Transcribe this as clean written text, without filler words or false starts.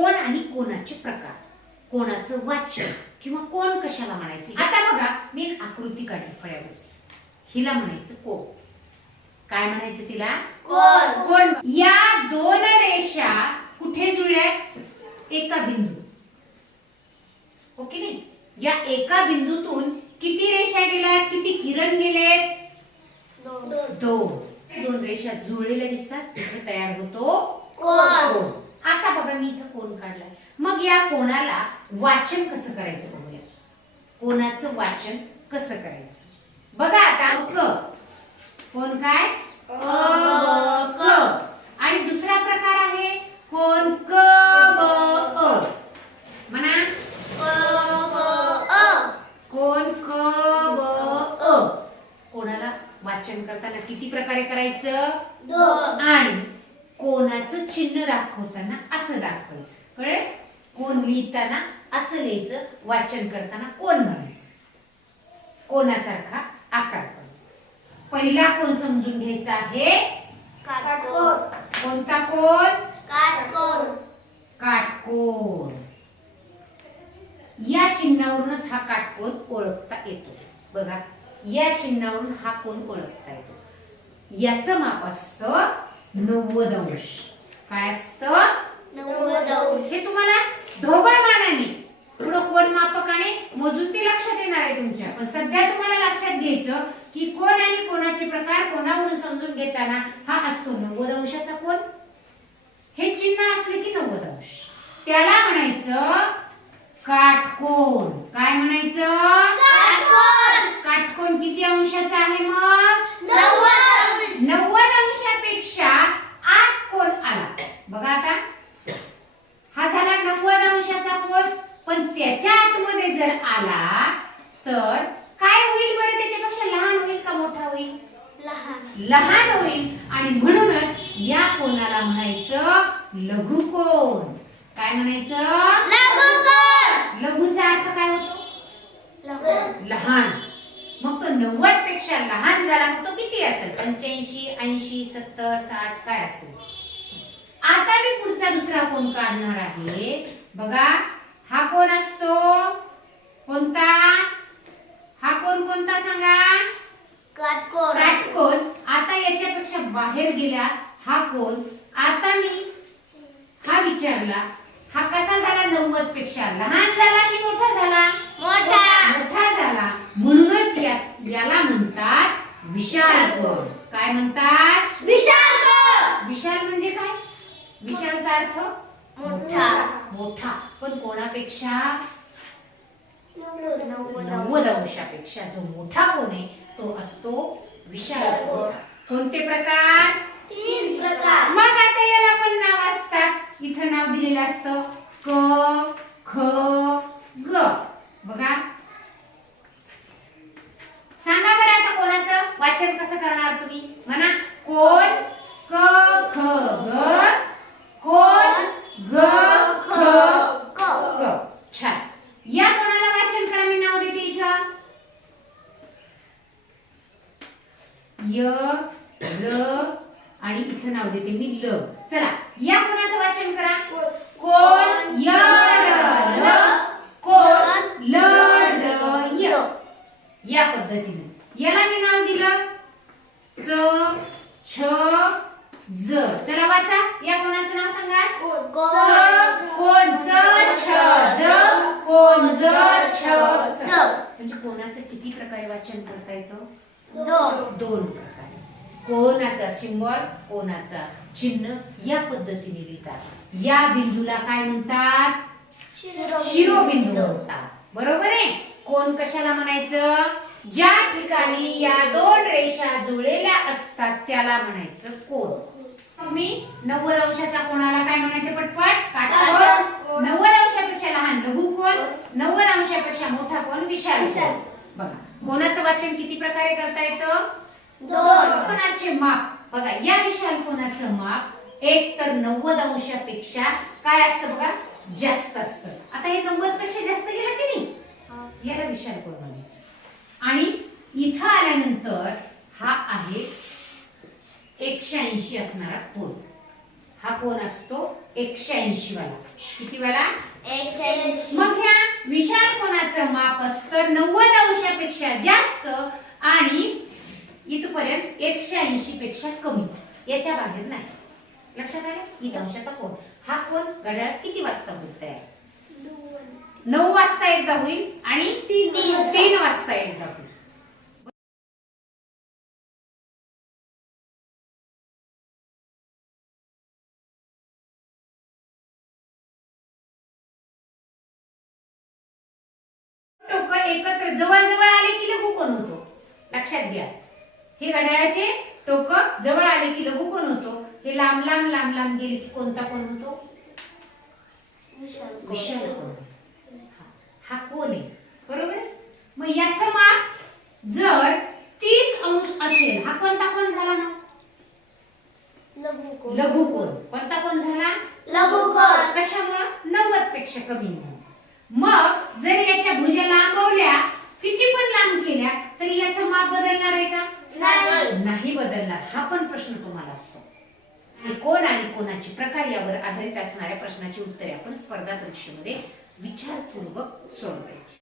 कोण आणि कोणाचे प्रकार, कोणाचं वाचन किंवा कोण कशाला म्हणायचे. आता बघा मी एक आकृती काढली फळ्यावरती, हिला म्हणायचं कोण. काय म्हणायचं तिला? कोण. कोण. या दोन रेषा कुठे जुळल्यात? एका बिंदू. ओके नाही? या एका बिंदूतून किती रेषा गेल्यात, किती किरण गेलेत? दोन रेषा जुळलेल्या दिसतात, इथे तयार होतो कोण. आता बघा मी इथं कोण काढलाय. मग या कोणाला वाचन कसं करायचं बघूया. कोणाचं वाचन कसं करायचं बघा. आता कोण काय? क. आणि दुसरा प्रकार आहे कोण क ब अ. म्हणा कोण क ब अ. कोणाला वाचन करताना किती प्रकारे करायचं? दोन. आणि कोणाचं चिन्ह दाखवताना असं दाखवायचं. कळलं? कोण लिहिताना असं लिहायचं, वाचन करताना कोण म्हणायचं. कोणासारखा आकार पडतो. पहिला कोण समजून घ्यायचा आहे? काटकोन. कोणता कोण? काटकोन. काटकोन. या चिन्हावरूनच हा काटकोन ओळखता येतो. बघा या चिन्हावरून हा कोण ओळखता येतो. याचं माप असतं 90 अंश. काय असतं? 90 अंश. हे तुम्हाला ढोबळ मानाने थोडं कोण मापकाने मोजून ते लक्षात येणार आहे तुमच्या. पण सध्या तुम्हाला लक्षात घ्यायचं की कोण आणि कोणाचे प्रकार कोणावरून समजून घेताना हा असतो 90 अंशाचा कोण. हे चिन्ह असले की 90 अंश, त्याला म्हणायचं काटकोन. काय म्हणायचं? काटकोन. काटकोन किती अंशाचा आहे मग? 90 अंश. 90 अंशापेक्षा आत कोण आला. बघा आता हा झाला 90 अंशाचा कोण, पण त्याच्या आतमध्ये जर आला तर काय होईल बरं? त्याच्यापेक्षा लहान होईल का मोठा होईल? लहान होईल. आणि म्हणूनच या कोणाला म्हणायचं लघुकोन. काय म्हणायचं? लघुकोन. लघुचा अर्थ काय होतो? लहान. मग तो 90 पेक्षा लहान झाला, मग तो किती असेल? 85, 80, 70, 60 काय असेल? आता मी पुढचा दुसरा कोण काढणार आहे. बघा हा कोण असतो? कोणता? हा कोण कोणता सांगा? काटकोन. काटकोन. आता याच्यापेक्षा बाहेर गेला हा कोण. आता मी हा विचारला, हा कसा झाला? 90 पेक्षा लहान झाला की मोठा झाला? मोठा. मोठा झाला. म्हणूनच याला म्हणतात विशाल कोण. काय म्हणतात? विशाल कोन. विशाल म्हणजे काय? विशालचा अर्थ मोठा. मोठा. पण कोणापेक्षा? 90 90 अंशापेक्षा जो मोठा कोण आहे तो असतो विशाल कोण. कोणते प्रकार? 3 प्रकार. मग आता याला पण नाव असतात. इथं नाव दिलेलं असतं क ख ग. बघा सांगा बरं आता कोणाचं वाचन कसं करणार तुम्ही? म्हणा कोण क ख ग, कोण ग ख ग. छान. या कोणाला वाचन करा, मी नाव देते इथं य र आणि इथं नाव देते मी ल. चला या कोणाचं वाचन करा. कोण य र ल, कोण ल र य. या पद्धतीने याला मी नाव दिलं च छ ज. चला वाचा. या कोणाचं नाव सांगा. कोण च छ ज, कोण ज छ ज. म्हणजे कोणाचं किती प्रकारे वाचन करता येतं? 2 प्रकारे. कोणाचा सिंबल, कोणाचा चिन्ह या पद्धतीने लिहितात. या बिंदूला काय म्हणतात? शिरोबिंदू म्हणतात. बरोबर आहे. कोण कशाला म्हणायचं? ज्या ठिकाणी या 2 रेषा जुळलेल्या असतात त्याला म्हणायचं कोण. तुम्ही 90 अंशाचा कोणाला काय म्हणायचं पटपट? काटकोन. 90 अंशापेक्षा लहान लघुकोन, 90 अंशापेक्षा मोठा कोण? विशाल कोन. बघा कोणाचं वाचन किती प्रकारे करता येतं? 2. कोणाचे माप बघा. या विशाल कोणाचं माप एक तर 90 अंशापेक्षा काय असतं बघा? जास्त असतं. आता हे 90 पेक्षा जास्त गेलं की नाही, याला विशाल कोण म्हणायचं. आणि इथं आल्यानंतर हा आहे 180 असणारा कोन. हा कोण असतो 180 वाला. किती वाला? 180. मग ह्या विशाल कोनाचं माप असतं 90 अंशापेक्षा जास्त आणि इथपर्यंत 180 पेक्षा कमी. याच्या बाहेर नाही. लक्षात आलं? इथं अंशाचा कोन. हा कोन घड्याळात किती वाजता होत आहे? 9 वाजता एकदा होईल आणि 3 वाजता एकदा होईल. टोक एकत्र जवळ आले की लघु कोन होतो. लक्षात घ्या. हे घड्याळाचे टोक जवळ आले की लघु कोन होतो. हे लांब लांब गेले की कोणता कोन होतो? विशाल कोन. हा कोन आहे. बरोबर. मग याचं माप जर 30 अंश असेल, हा कोणता कोन झाला ना? लघु कोन. कोणता कोन झाला? लघु कोन. कशामुळे? 90 पेक्षा कमी म्हणून. मग जर याच्या भुजा लांबवल्या, किती पण लांब केल्या, तरी याचं माप बदलणार आहे का? नाही बदलणार. हा पण प्रश्न तुम्हाला असतो. हे कोन आणि कोनाचे प्रकार यावर आधारित असणाऱ्या प्रश्नाची उत्तरे आपण स्पर्धा परीक्षेमध्ये विचारपूर्वक सोडवायची.